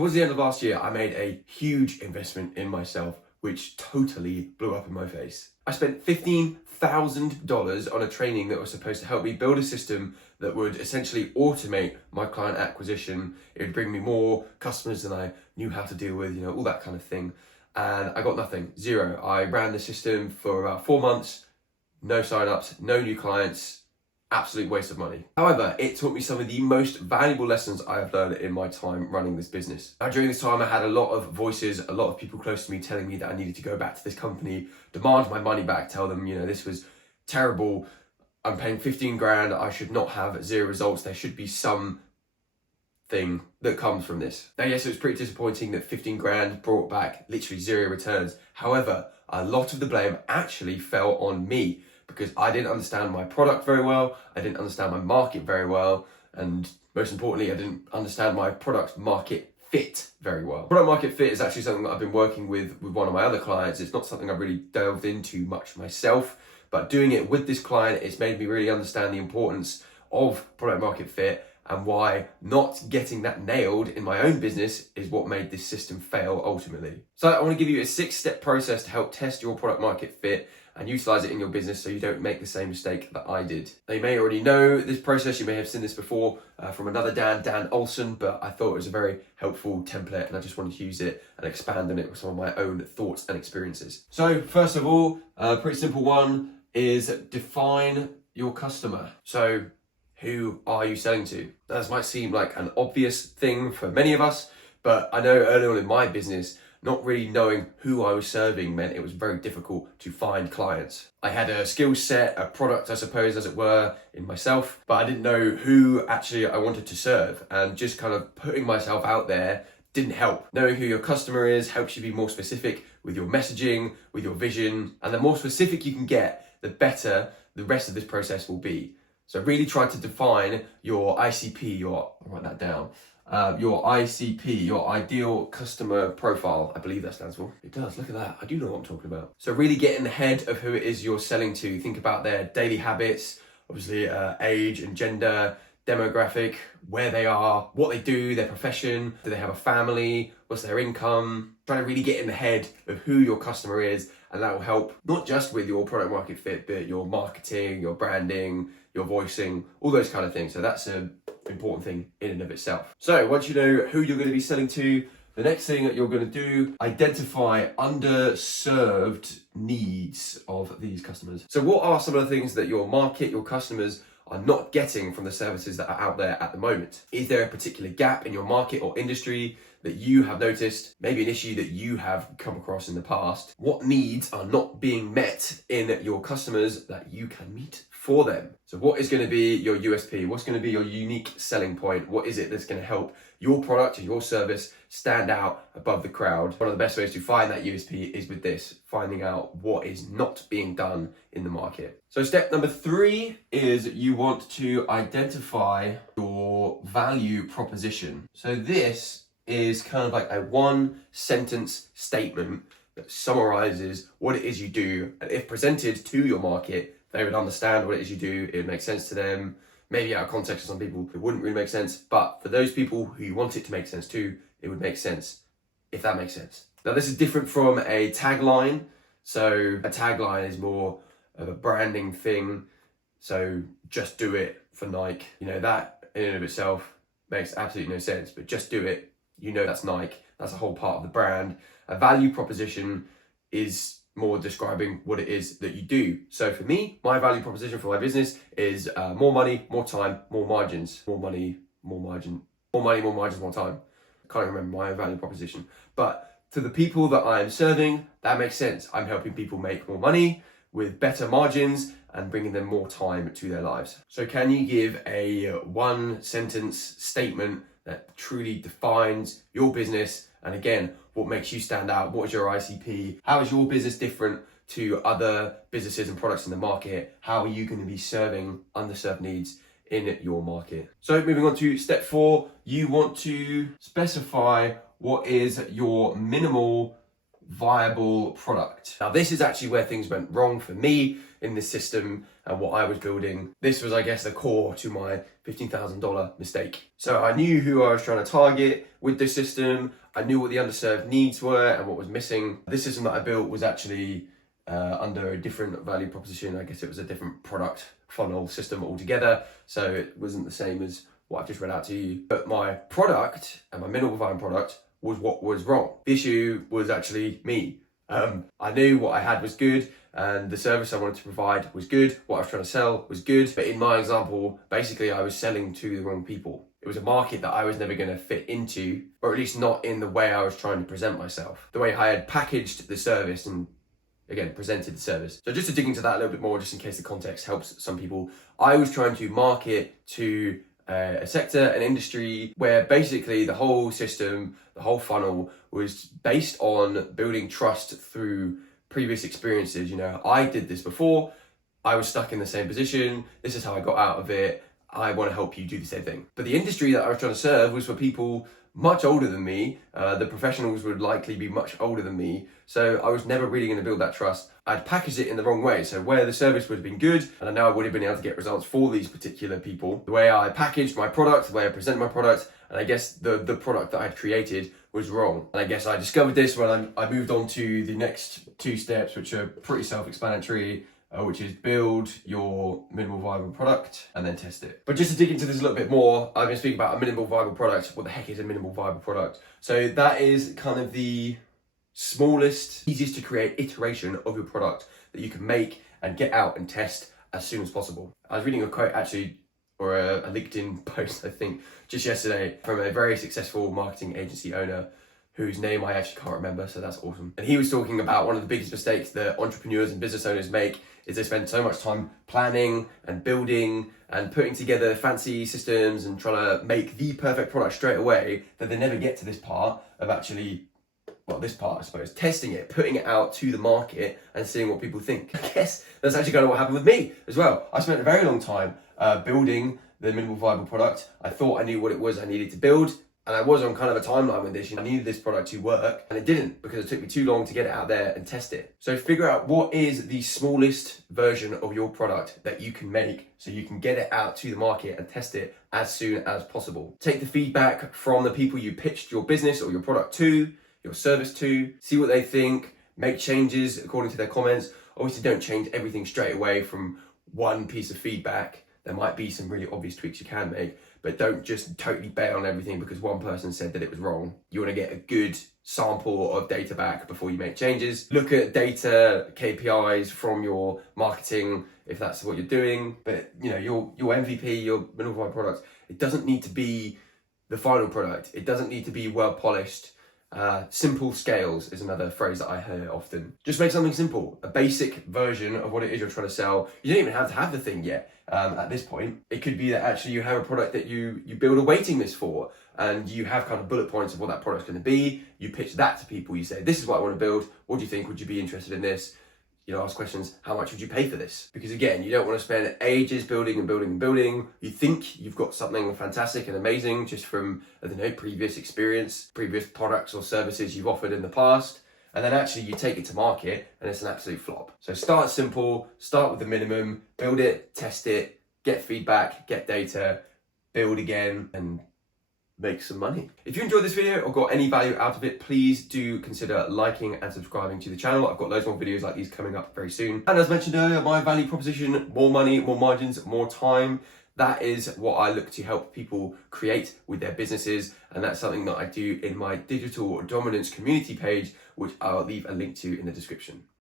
Towards the end of last year, I made a huge investment in myself, which totally blew up in my face. I spent $15,000 on a training that was supposed to help me build a system that would essentially automate my client acquisition. It would bring me more customers than I knew how to deal with, all that kind of thing. And I got nothing, zero. I ran the system for about 4 months, no signups, no new clients, absolute waste of money. However, it taught me some of the most valuable lessons I have learned in my time running this business. Now, during this time, I had a lot of voices, a lot of people close to me telling me that I needed to go back to this company, demand my money back, tell them, this was terrible. I'm paying 15 grand. I should not have zero results. There should be some thing that comes from this. Now, yes, it was pretty disappointing that 15 grand brought back literally zero returns. However, a lot of the blame actually fell on me, because I didn't understand my product very well, I didn't understand my market very well, and most importantly, I didn't understand my product market fit very well. Product market fit is actually something that I've been working with one of my other clients. It's not something I've really delved into much myself, but doing it with this client, it's made me really understand the importance of product market fit and why not getting that nailed in my own business is what made this system fail ultimately. So I want to give you a 6-step process to help test your product market fit and utilize it in your business so you don't make the same mistake that I did. Now, you may already know this process, you may have seen this before from another Dan Olson, but I thought it was a very helpful template and I just wanted to use it and expand on it with some of my own thoughts and experiences. So first of all, a pretty simple one is define your customer. So who are you selling to? That might seem like an obvious thing for many of us, but I know early on in my business, not really knowing who I was serving meant it was very difficult to find clients. I had a skill set, a product, I suppose, as it were, in myself, but I didn't know who actually I wanted to serve, and just kind of putting myself out there didn't help. Knowing who your customer is helps you be more specific with your messaging, with your vision, and the more specific you can get, the better the rest of this process will be. So really try to define your ICP, I'll write that down. Your ICP, your ideal customer profile, I believe that stands for. It does, look at that. I do know what I'm talking about. So really get in the head of who it is you're selling to. Think about their daily habits, obviously age and gender, demographic, where they are, what they do, their profession, do they have a family, what's their income. Try to really get in the head of who your customer is, and that will help not just with your product market fit, but your marketing, your branding, your voicing, all those kind of things. So that's an important thing in and of itself. So once you know who you're going to be selling to, the next thing that you're going to do, identify underserved needs of these customers. So what are some of the things that your market, your customers are not getting from the services that are out there at the moment? Is there a particular gap in your market or industry that you have noticed, maybe an issue that you have come across in the past? What needs are not being met in your customers that you can meet for them? So what is going to be your USP? What's going to be your unique selling point? What is it that's going to help your product or your service stand out above the crowd? One of the best ways to find that USP is with this, finding out what is not being done in the market. So step number 3 is you want to identify your value proposition. So this is kind of like a 1-sentence statement that summarizes what it is you do, and if presented to your market, they would understand what it is you do, it would make sense to them. Maybe out of context for some people, it wouldn't really make sense, but for those people who you want it to make sense to, it would make sense, if that makes sense. Now, this is different from a tagline. So a tagline is more of a branding thing. So just do it for Nike. That in and of itself makes absolutely no sense, but just do it. That's Nike. That's a whole part of the brand. A value proposition is more describing what it is that you do. So for me, my value proposition for my business is more money, more time, more margins. More money, more margin. More money, more margins, more time. Can't remember my value proposition. But to the people that I'm serving, that makes sense. I'm helping people make more money with better margins and bringing them more time to their lives. So can you give a 1-sentence statement that truly defines your business? And again, what makes you stand out? What is your ICP? How is your business different to other businesses and products in the market? How are you going to be serving underserved needs in your market? So moving on to step 4, you want to specify what is your minimal viable product. Now, this is actually where things went wrong for me in this system and what I was building. This was, I guess, the core to my $15,000 mistake. So I knew who I was trying to target with this system. I knew what the underserved needs were and what was missing. This system that I built was actually under a different value proposition. I guess it was a different product funnel system altogether. So it wasn't the same as what I've just read out to you. But my product and my minimal viable product was what was wrong. The issue was actually me. I knew what I had was good and the service I wanted to provide was good. What I was trying to sell was good. But in my example, basically I was selling to the wrong people. It was a market that I was never going to fit into, or at least not in the way I was trying to present myself. The way I had packaged the service and again, presented the service. So just to dig into that a little bit more, just in case the context helps some people, I was trying to market to a sector, an industry where basically the whole system, the whole funnel was based on building trust through previous experiences. You know, I did this before, I was stuck in the same position, this is how I got out of it, I want to help you do the same thing. But the industry that I was trying to serve was for people much older than me. The professionals would likely be much older than me. So I was never really going to build that trust. I'd packaged it in the wrong way. So where the service would have been good, and I know I would have been able to get results for these particular people, the way I packaged my product, the way I presented my product, and I guess the product that I'd created was wrong. And I guess I discovered this when I moved on to the next two steps, which are pretty self-explanatory, which is build your minimal viable product and then test it. But just to dig into this a little bit more, I've been speaking about a minimal viable product. What the heck is a minimal viable product? So that is kind of the smallest, easiest to create iteration of your product that you can make and get out and test as soon as possible. I was reading a quote actually, or a LinkedIn post, I think, just yesterday from a very successful marketing agency owner whose name I actually can't remember, so that's awesome. And he was talking about one of the biggest mistakes that entrepreneurs and business owners make is they spend so much time planning and building and putting together fancy systems and trying to make the perfect product straight away that they never get to this part of actually, well, this part, I suppose, testing it, putting it out to the market and seeing what people think. I guess that's actually kind of what happened with me as well. I spent a very long time building the minimal viable product. I thought I knew what it was I needed to build. And I was on kind of a timeline with this. I needed this product to work and it didn't because it took me too long to get it out there and test it. So figure out what is the smallest version of your product that you can make so you can get it out to the market and test it as soon as possible. Take the feedback from the people you pitched your business or your product to, your service to, see what they think, make changes according to their comments. Obviously don't change everything straight away from one piece of feedback. There might be some really obvious tweaks you can make, but don't just totally bail on everything because one person said that it was wrong. You want to get a good sample of data back before you make changes. Look at data, KPIs from your marketing, if that's what you're doing. But you know, your MVP, your minimal viable product, it doesn't need to be the final product. It doesn't need to be well polished. Simple scales is another phrase that I hear often. Just make something simple, a basic version of what it is you're trying to sell. You don't even have to have the thing yet at this point. It could be that actually you have a product that you build a waiting list for and you have kind of bullet points of what that product's going to be. You pitch that to people. You say, this is what I want to build. What do you think? Would you be interested in this? You know, ask questions, how much would you pay for this? Because again, you don't want to spend ages building and building and building. You think you've got something fantastic and amazing just from, I don't know, previous experience, previous products or services you've offered in the past. And then actually you take it to market and it's an absolute flop. So start simple, start with the minimum, build it, test it, get feedback, get data, build again, and make some money. If you enjoyed this video or got any value out of it, please do consider liking and subscribing to the channel. I've got loads more videos like these coming up very soon. And as mentioned earlier, my value proposition, more money, more margins, more time. That is what I look to help people create with their businesses. And that's something that I do in my digital dominance community page, which I'll leave a link to in the description.